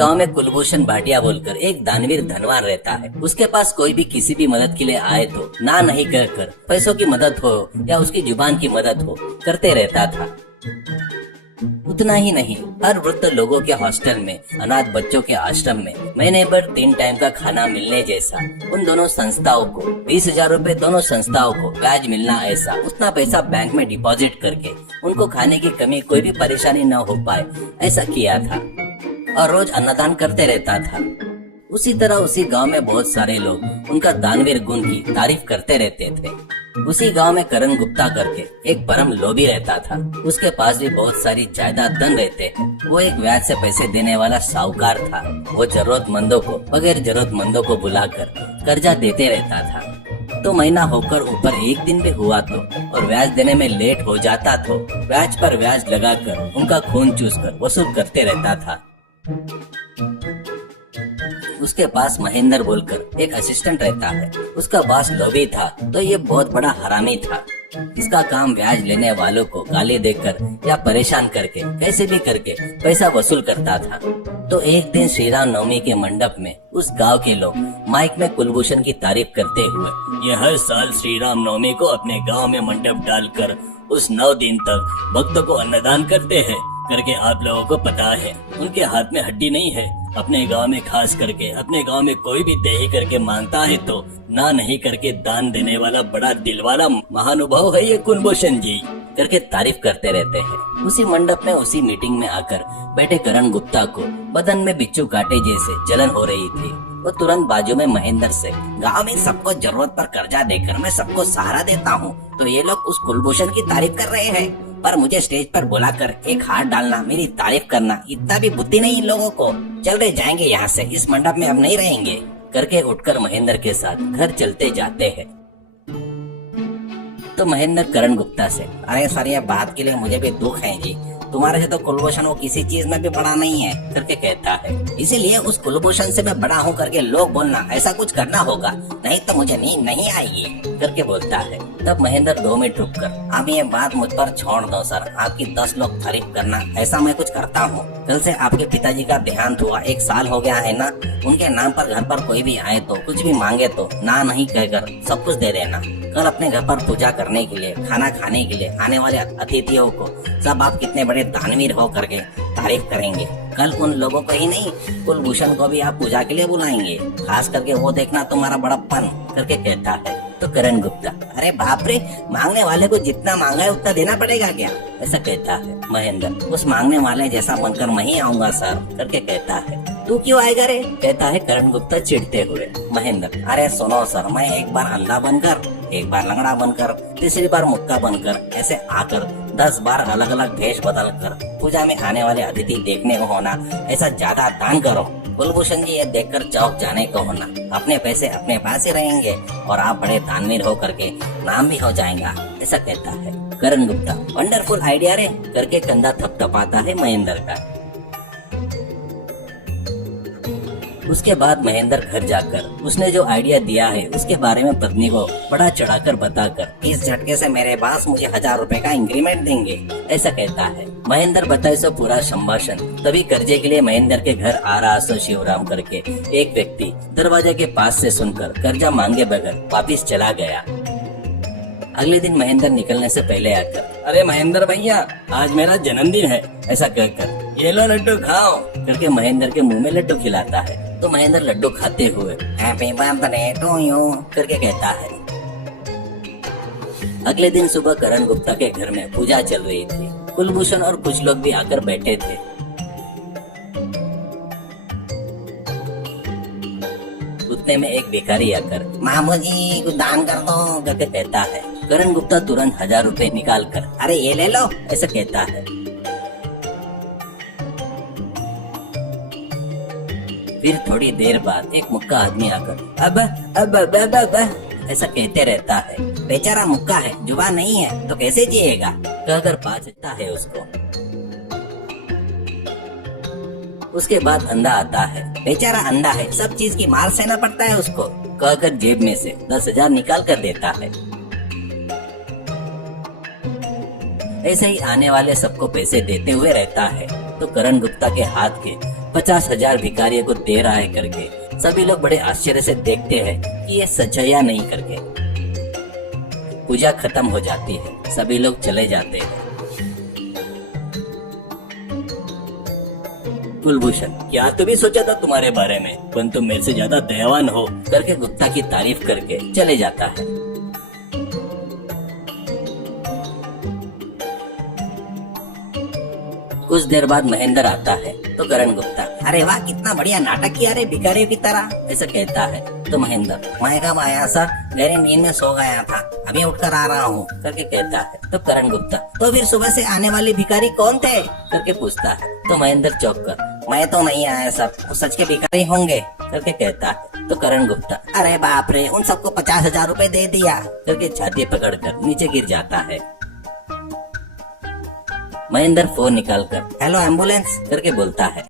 गांव में कुलभूषण भाटिया बोलकर एक दानवीर धनवान रहता है। उसके पास कोई भी किसी भी मदद के लिए आए तो ना नहीं कहकर पैसों की मदद हो या उसकी जुबान की मदद हो करते रहता था। उतना ही नहीं, हर वृद्ध लोगों के हॉस्टल में, अनाथ बच्चों के आश्रम में महीने भर 3 टाइम का खाना मिलने जैसा, उन दोनों संस्थाओं को 20,000 रूपए दोनों संस्थाओं को ब्याज मिलना ऐसा, उतना पैसा बैंक में डिपॉजिट करके उनको खाने की कमी कोई भी परेशानी न हो पाए ऐसा किया था और रोज अन्नदान करते रहता था। उसी तरह उसी गांव में बहुत सारे लोग उनका दानवीर गुण की तारीफ करते रहते थे। उसी गांव में करण गुप्ता करके एक परम लोभी रहता था। उसके पास भी बहुत सारी जायदाद धन रहते हैं। वो एक ब्याज से पैसे देने वाला साहूकार था। वो जरूरतमंदों को बगैर जरूरतमंदों को बुलाकर कर्जा देते रहता था। तो महीना होकर ऊपर एक दिन भी हुआ तो और ब्याज देने में लेट हो जाता तो ब्याज पर ब्याज लगाकर उनका खून चूसकर वसूल करते रहता था। उसके पास महेंद्र बोलकर एक असिस्टेंट रहता है। उसका बॉस लोभी था तो ये बहुत बड़ा हरामी था। इसका काम ब्याज लेने वालों को गाली देकर या परेशान करके कैसे भी करके पैसा वसूल करता था। तो एक दिन श्री राम नवमी के मंडप में उस गांव के लोग माइक में कुलभूषण की तारीफ करते हुए, ये हर साल श्री राम नवमी को अपने गांव में मंडप डालकर उस 9 दिन तक भक्तों को अन्नदान करते हैं करके आप लोगों को पता है उनके हाथ में हड्डी नहीं है। अपने गांव में खास करके अपने गांव में कोई भी देही करके मांगता है तो ना नहीं करके दान देने वाला बड़ा दिल वाला महानुभाव है ये कुलभूषण जी करके तारीफ करते रहते हैं। उसी मंडप में उसी मीटिंग में आकर बैठे करण गुप्ता को बदन में बिच्छू काटे जैसे जलन हो रही थी। वो तुरंत बाजू में महेंद्र से, गांव में सबको जरूरत पर कर्जा देकर मैं सबको सहारा देता हूँ तो ये लोग उस कुलभूषण की तारीफ कर रहे हैं, पर मुझे स्टेज पर बुलाकर एक हाथ डालना, मेरी तारीफ करना, इतना भी बुद्धि नहीं इन लोगों को। चल रहे जाएंगे यहाँ से, इस मंडप में अब नहीं रहेंगे करके उठकर महेंद्र के साथ घर चलते जाते हैं। तो महेंद्र करण गुप्ता से, अरे सर ये बात के लिए मुझे भी दुख है जी, तुम्हारे से तो कुलभूषण वो किसी चीज में भी बड़ा नहीं है करके कहता है। इसीलिए उस कुलभूषण से मैं बड़ा हूँ करके लोग बोलना, ऐसा कुछ करना होगा नहीं तो मुझे नींद नहीं आएगी करके बोलता है। तब महेंद्र 2 मिनट रुक कर, अब ये बात मुझ पर छोड़ दो सर, आपकी 10 लोग तारीफ करना ऐसा मैं कुछ करता हूँ। कल से आपके पिताजी का देहांत हुआ, 1 साल हो गया है ना, उनके नाम पर घर पर कोई भी आए तो कुछ भी मांगे तो ना नहीं कहकर सब कुछ दे देना। कल अपने घर पर पूजा करने के लिए, खाना खाने के लिए आने वाले अतिथियों को सब आप कितने बड़े दानवीर हो करके तारीफ करेंगे। कल उन लोगों को ही नहीं, कुलभूषण को भी आप पूजा के लिए बुलाएंगे, खास करके वो देखना तुम्हारा बड़प्पन करके कहता है। तो करण गुप्ता, अरे बाप रे, मांगने वाले को जितना मांगा है उतना देना पड़ेगा क्या ऐसा कहता है। महेंद्र, उस मांगने वाले जैसा बनकर मैं ही आऊंगा सर करके कहता है। तू क्यों आएगा रे कहता है करण गुप्ता चिढ़ते हुए। महेंद्र, अरे सुनो सर, मैं एक बार अंधा बनकर, एक बार लंगड़ा बनकर, तीसरी बार मुक्का बनकर, ऐसे आकर 10 बार अलग अलग भेष बदल कर पूजा में आने वाले अतिथि देखने को होना, ऐसा ज्यादा दान करो। कुलभूषण जी ये देखकर चौक जाने को होना, अपने पैसे अपने पास ही रहेंगे और आप बड़े दानवीर हो करके नाम भी हो जाएगा ऐसा कहता है। करण गुप्ता, वंडरफुल आइडिया रे करके कंधा थपथपाता है महेंद्र का। उसके बाद महेंद्र घर जाकर उसने जो आइडिया दिया है उसके बारे में पत्नी को बड़ा चढ़ाकर बताकर, इस झटके से मेरे पास मुझे 1000 रुपए का इंक्रीमेंट देंगे ऐसा कहता है। महेंद्र बताए सो पूरा संभाषण। तभी कर्जे के लिए महेंद्र के घर आ रहा सो शिवराम करके एक व्यक्ति दरवाजे के पास से सुनकर कर्जा मांगे बगैर वापिस चला गया। अगले दिन महेंद्र निकलने से पहले आकर, अरे महेंद्र भैया आज मेरा जन्मदिन है ऐसा कहकर, ये लो लड्डू खाओ करके महेंद्र के मुंह में लड्डू खिलाता है। तो महेंद्र लड्डू खाते हुए हैप्पी बर्थडे टू यू करके कहता है। अगले दिन सुबह करण गुप्ता के घर में पूजा चल रही थी। कुलभूषण और कुछ लोग भी आकर बैठे थे। उतने में एक भिखारी आकर, मामू जी कुछ दान कर दो करके कहता है। करण गुप्ता तुरंत 1000 रुपए निकाल कर, अरे ये ले लो ऐसा कहता है। फिर थोड़ी देर बाद एक मुक्का आदमी आकर अब ऐसा कहते रहता है। बेचारा मुक्का है, जुबान नहीं है तो कैसे जिएगा कहकर पाचता है उसको। उसके बाद अंधा आता है। बेचारा अंधा है, सब चीज की मार सहना पड़ता है उसको कहकर जेब में से 10,000 निकाल कर देता है। ऐसे ही आने वाले सबको पैसे देते हुए रहता है। तो करण गुप्ता के हाथ के 50,000 भिखारियों को दे रहा है करके। सभी लोग बड़े आश्चर्य से देखते हैं कि ये सच है या नहीं करके। पूजा खत्म हो जाती है, सभी लोग चले जाते हैं। कुलभूषण, क्या तो भी सोचा था तुम्हारे बारे में, पर तुम मेरे से ज्यादा दयावान हो करके गुप्ता की तारीफ करके चले जाता है। कुछ देर बाद महेंद्र आता है तो करण गुप्ता, अरे वाह कितना बढ़िया नाटक किया रे भिखारियों की तरह, ऐसा कहता है। तो महेंद्र, मैं कब आया सर, गहरी नींद में सो गया था, अभी उठकर आ रहा हूँ करके कहता है। तो करण गुप्ता, तो फिर सुबह से आने वाले भिखारी कौन थे करके पूछता है। तो महेंद्र चौंक कर, मैं तो नहीं आया सर, वो सच के भिखारी होंगे करके कहता है। तो करण गुप्ता, अरे बाप रे, उन सबको 50,000 रुपए दे दिया करके छाती पकड़कर नीचे गिर जाता है। महेंद्र फोन निकालकर हेलो एम्बुलेंस करके बोलता है।